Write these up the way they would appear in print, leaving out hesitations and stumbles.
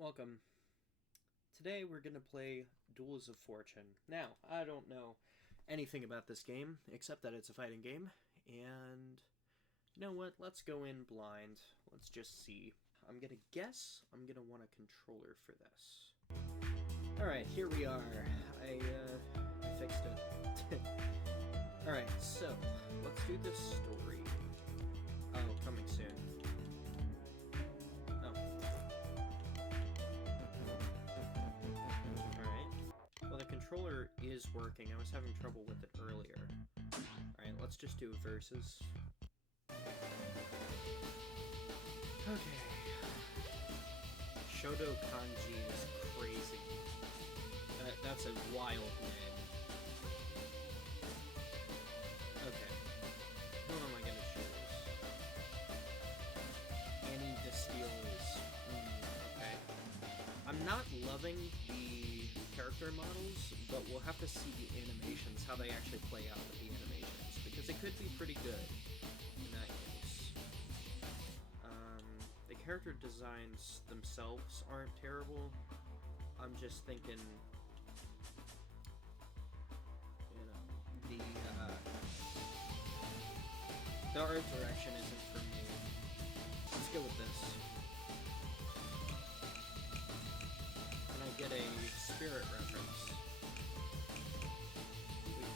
Welcome. Today we're going to play Duels of Fortune. Now, I don't know anything about this game, except that it's a fighting game, and you know what? Let's go in blind. Let's just see. I'm going to guess I'm going to want a controller for this. Alright, here we are. I fixed it. Alright, so, let's do this story. Oh, coming soon. Well, the controller is working. I was having trouble with it earlier. Alright, let's just do versus. Okay. Shodo Kanji is crazy. That's a wild name. Okay. Who am I gonna choose? Annie Distils. Okay. I'm not loving the character models, but we'll have to see the animations, how they actually play out with the animations, because it could be pretty good in that case. The character designs themselves aren't terrible. I'm just thinking, you know, the art direction isn't for me. Let's go with this. I get a spirit reference.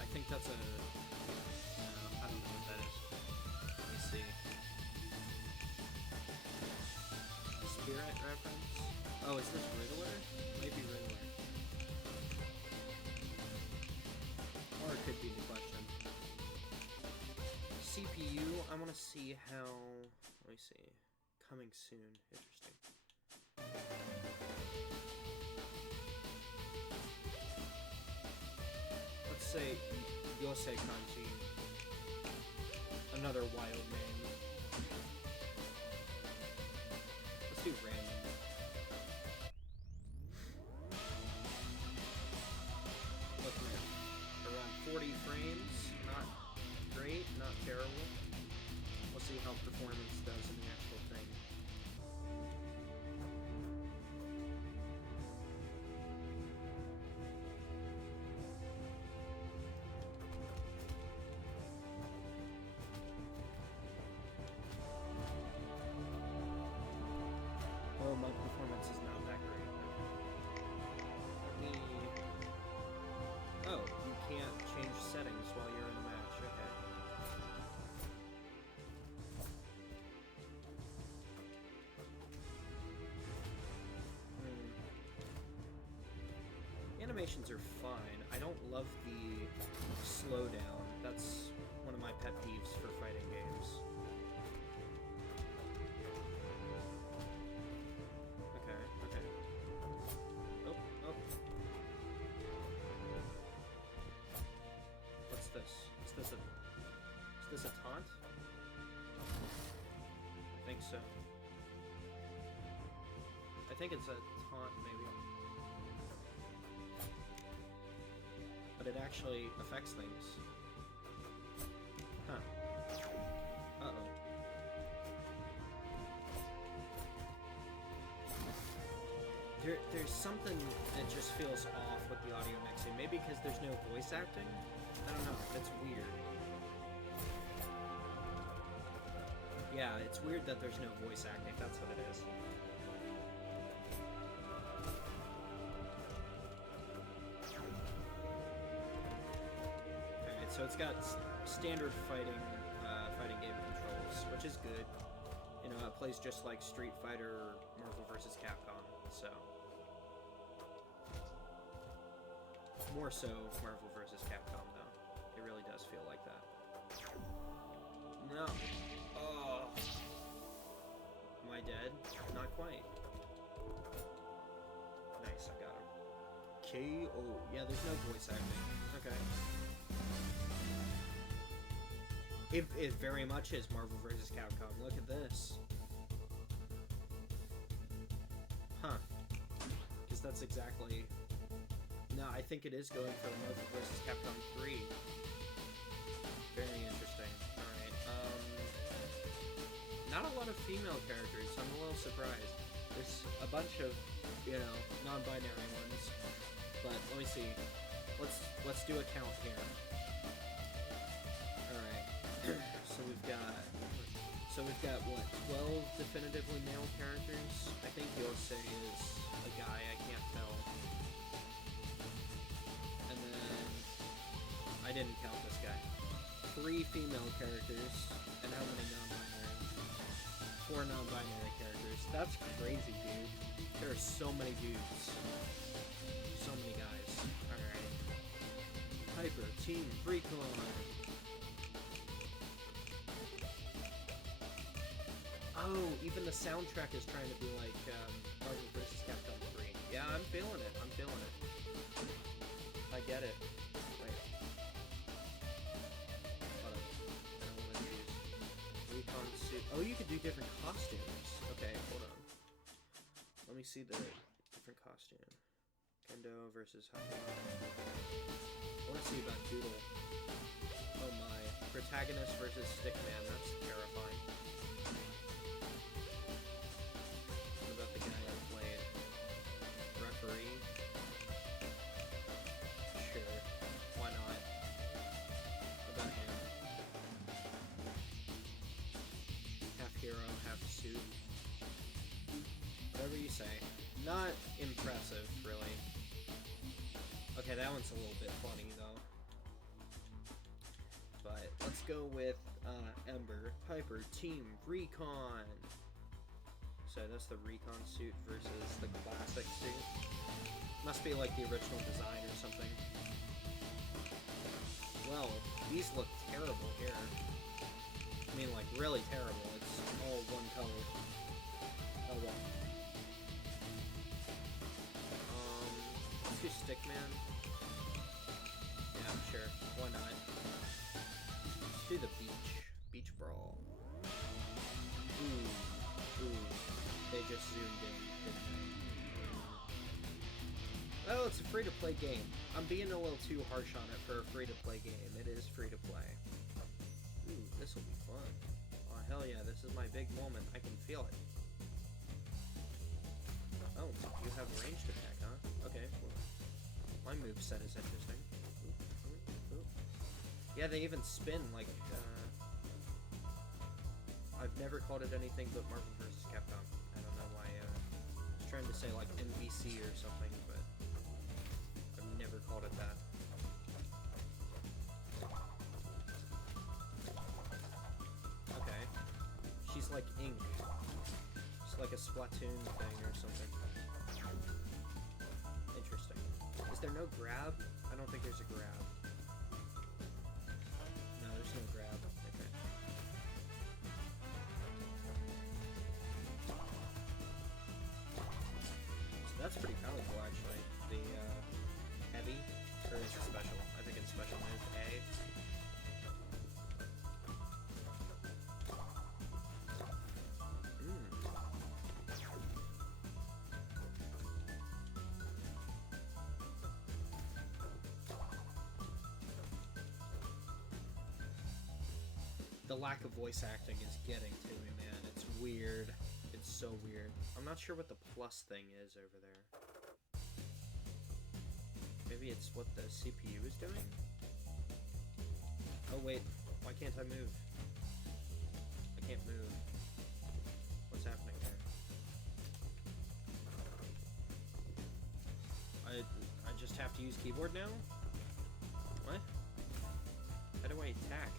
I think that's a... No, I don't know what that is. Let me see. Spirit reference? Oh, is this Riddler? Maybe Riddler. Or it could be the question. CPU, I want to see how... Let me see. Coming soon. Interesting. Let's say Yosei Kanji. Another wild name. Let's do random. Looking at around 40 frames. Not great, not terrible. We'll see how performance does in the actual thing. Oh, my performance is not that great. Let me... Oh, you can't change settings while you're in a match. Okay. Animations are fine. I don't love the slowdown. That's one of my pet peeves for fighting games. Okay. Oh. What's this? Is this a taunt? I think so. I think it's a taunt, maybe. But it actually affects things. Huh. Uh-oh. There's something that just feels off with the audio mixing. Maybe because there's no voice acting? I don't know. That's weird. Yeah, it's weird that there's no voice acting. That's what it is. Alright, so it's got standard fighting game controls, which is good. You know, it plays just like Street Fighter or Marvel vs. Capcom, so... More so Marvel vs. Capcom, though. It really does feel like that. No. Oh. Am I dead? Not quite. Nice, I got him. KO. Yeah, there's no voice acting. Okay. It very much is Marvel vs. Capcom. Look at this. Huh. Because that's exactly... No, I think it is going for the Marvel vs. Capcom 3. Very interesting. Alright, not a lot of female characters, so I'm a little surprised. There's a bunch of you know, non-binary ones. But let me see. Let's do a count here. All right. So we've got what, 12 definitively male characters? I think Yosei is a guy. I can't tell. And then I didn't count this guy. 3 female characters, and how many non-binary? 4 non-binary characters. That's crazy, dude. There are so many dudes. So many guys. Alright. Hyper, Team, Recon. Oh, even the soundtrack is trying to be like Marvel vs. Capcom 3. Yeah, I'm feeling it. I'm feeling it. I get it. Wait. Hold on. I don't want to use Recon suit. Oh, you could do different costumes. Okay, hold on. Let me see the different costume. Kendo versus Hotline. I want to see about Doodle. Oh my. Protagonist versus Stickman. That's terrifying. What about the guy that played referee? Sure. Why not? What about him? Half hero, half suit. Whatever you say. Not impressive, really. Okay, that one's a little bit funny, though. But let's go with Ember, Piper, Team, Recon. So that's the Recon suit versus the classic suit. Must be like the original design or something. Well, these look terrible here. I mean, like, really terrible. It's all one color. Oh well. Let's do Stickman. Yeah, sure. Why not? Let's do the beach. Beach brawl. Ooh. They just zoomed in, didn't they? Oh, it's a free-to-play game. I'm being a little too harsh on it for a free-to-play game. It is free-to-play. Ooh, this will be fun. Oh, hell yeah, this is my big moment. I can feel it. Oh, you have ranged attack, huh? Okay, well, my moveset is interesting. Ooh. Yeah, they even spin like, I've never called it anything but Marvel vs. Capcom. I don't know why, I was trying to say like MVC or something, but I've never called it that. Okay. She's like ink. It's like a Splatoon thing or something. Interesting. Is there no grab? I don't think there's a grab. No, there's no grab. Okay. So that's pretty powerful, actually. The heavy, or is it special? I think it's special move A. The lack of voice acting is getting to me, man. It's weird. It's so weird. I'm not sure what the plus thing is over there. Maybe it's what the CPU is doing? Oh wait, why can't I move? I can't move. What's happening there? I just have to use keyboard now? What? How do I attack?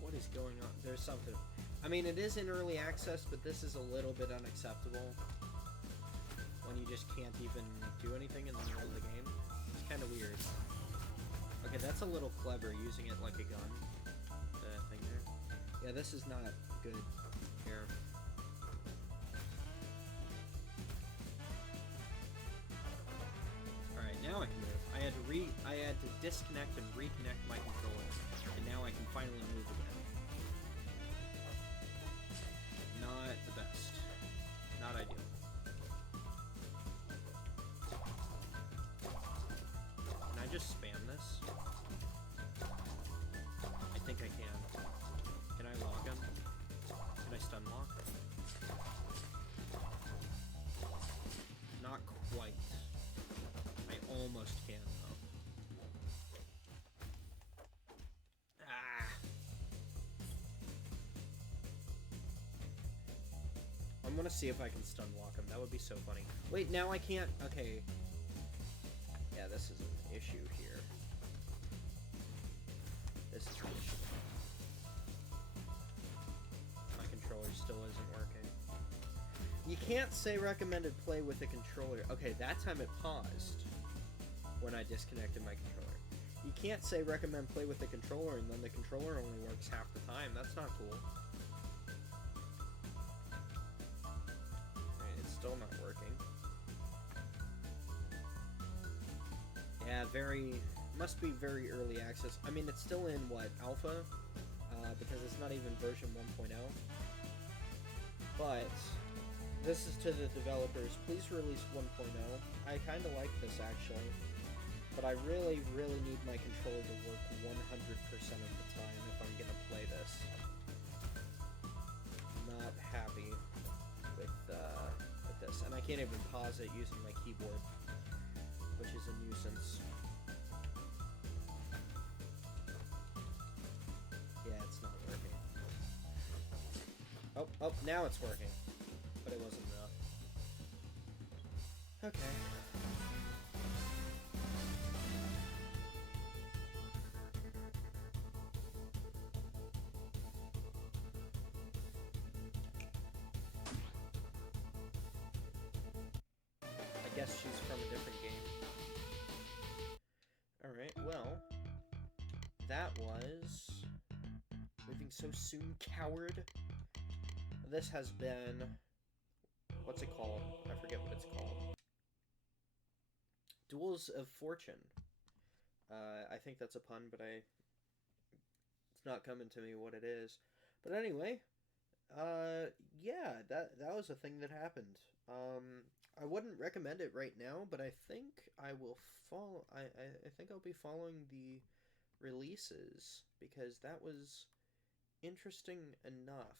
What is going on? There's something. I mean, it is in early access, but this is a little bit unacceptable. When you just can't even do anything in the middle of the game. It's kind of weird. Okay, that's a little clever, using it like a gun. The thing there. Yeah, this is not good. Here. Alright, now I can move. I had to disconnect and reconnect my controller. And now I can finally move again. Not the best. Not ideal. Can I just spam this? I think I can. Can I log him? Can I stun unlock. Not quite. I almost can, though. Ah! I'm gonna see if I can stun lock him. That would be so funny. Wait, now I can't. Okay. Yeah, this is an issue here. This is an issue. My controller still isn't working. You can't say recommended play with a controller. Okay, that time it paused when I disconnected my controller. You can't say recommend play with the controller and then the controller only works half the time. That's not cool. Alright, it's still not working. Yeah, must be very early access. I mean, it's still in, what, alpha? Because it's not even version 1.0. But this is to the developers. Please release 1.0. I kind of like this, actually. But I really, really need my controller to work 100% of the time if I'm going to play this. Not happy with this. And I can't even pause it using my keyboard, which is a nuisance. Yeah, it's not working. Oh, now it's working. But it wasn't enough. Okay. I guess she's from a different game. Alright, well, that was Leaving So Soon, Coward. This has been, what's it called? I forget what it's called. Duels of Fortune. I think that's a pun, but it's not coming to me what it is. But anyway, yeah, that was a thing that happened. I wouldn't recommend it right now, but I think I will follow. I think I'll be following the releases because that was interesting enough.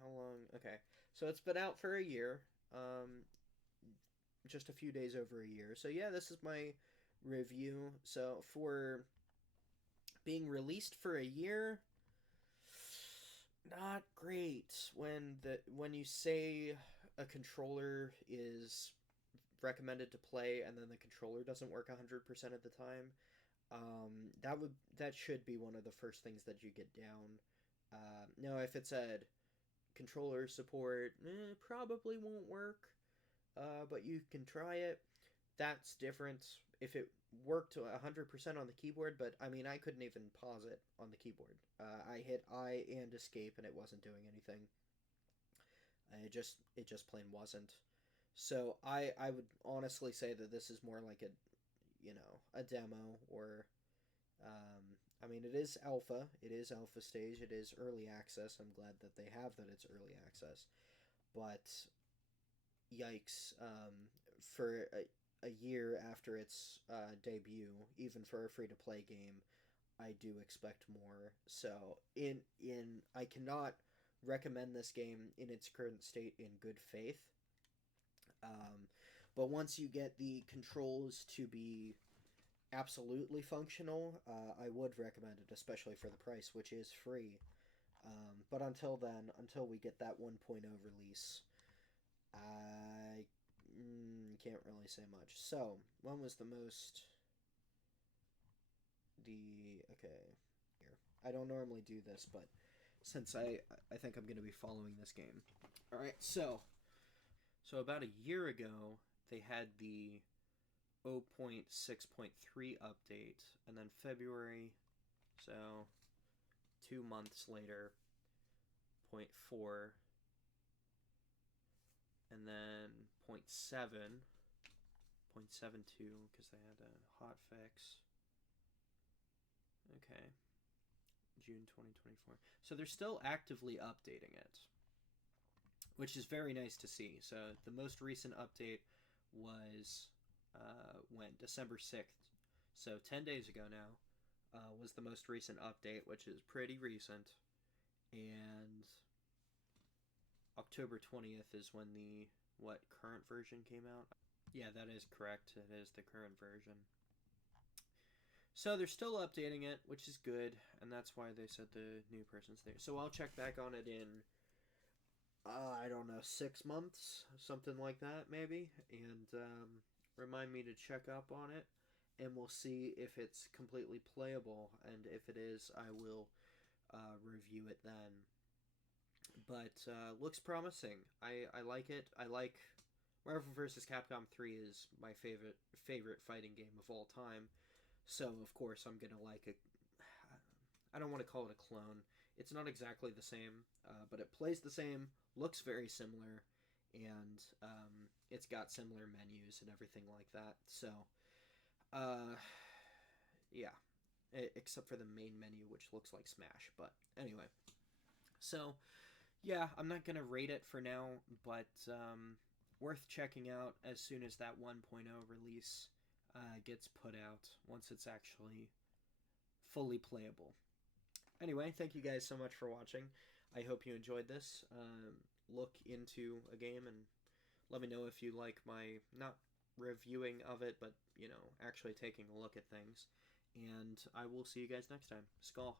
How long? Okay, so it's been out for a year. Just a few days over a year. So yeah, this is my review. So for being released for a year, not great. When you say a controller is recommended to play and then the controller doesn't work 100% of the time, that should be one of the first things that you get down. Now, if it said controller support, probably won't work, but you can try it. That's different. If it worked 100% on the keyboard, but I mean, I couldn't even pause it on the keyboard. I hit I and escape, and it wasn't doing anything. It just plain wasn't. So I would honestly say that this is more like a demo, or I mean, it is alpha stage, it is early access. I'm glad that they have that it's early access, but yikes, for a year after its debut, even for a free-to-play game, I do expect more. So I cannot recommend this game in its current state in good faith. But once you get the controls to be absolutely functional, I would recommend it, especially for the price, which is free. But until then, until we get that 1.0 release, I can't really say much. So, when was the most... Okay, here. I don't normally do this, but since I think I'm going to be following this game. Alright, so about a year ago, they had the 0.6.3 update, and then February, so 2 months later, 0.4, and then 0.7, 0.72, because they had a hot fix. Okay, June 2024. So they're still actively updating it, which is very nice to see. So the most recent update was when December 6th, so 10 days ago now, was the most recent update, which is pretty recent. And October 20th is when the current version came out. Yeah, that is correct. It is the current version. So they're still updating it, which is good, and that's why they said the new person's there. So I'll check back on it in, I don't know, 6 months, something like that, maybe, and remind me to check up on it, and we'll see if it's completely playable, and if it is, I will review it then. But looks promising. I like it. I like Marvel vs. Capcom 3 is my favorite fighting game of all time. So of course I'm gonna like it. I don't want to call it a clone. It's not exactly the same, but it plays the same, looks very similar, and it's got similar menus and everything like that. So, yeah, except for the main menu, which looks like Smash. But anyway, so yeah, I'm not gonna rate it for now, but worth checking out as soon as that 1.0 release gets put out, once it's actually fully playable. Anyway, thank you guys so much for watching. I hope you enjoyed this. Look into a game and let me know if you like my, not reviewing of it, but, you know, actually taking a look at things. And I will see you guys next time. Skull.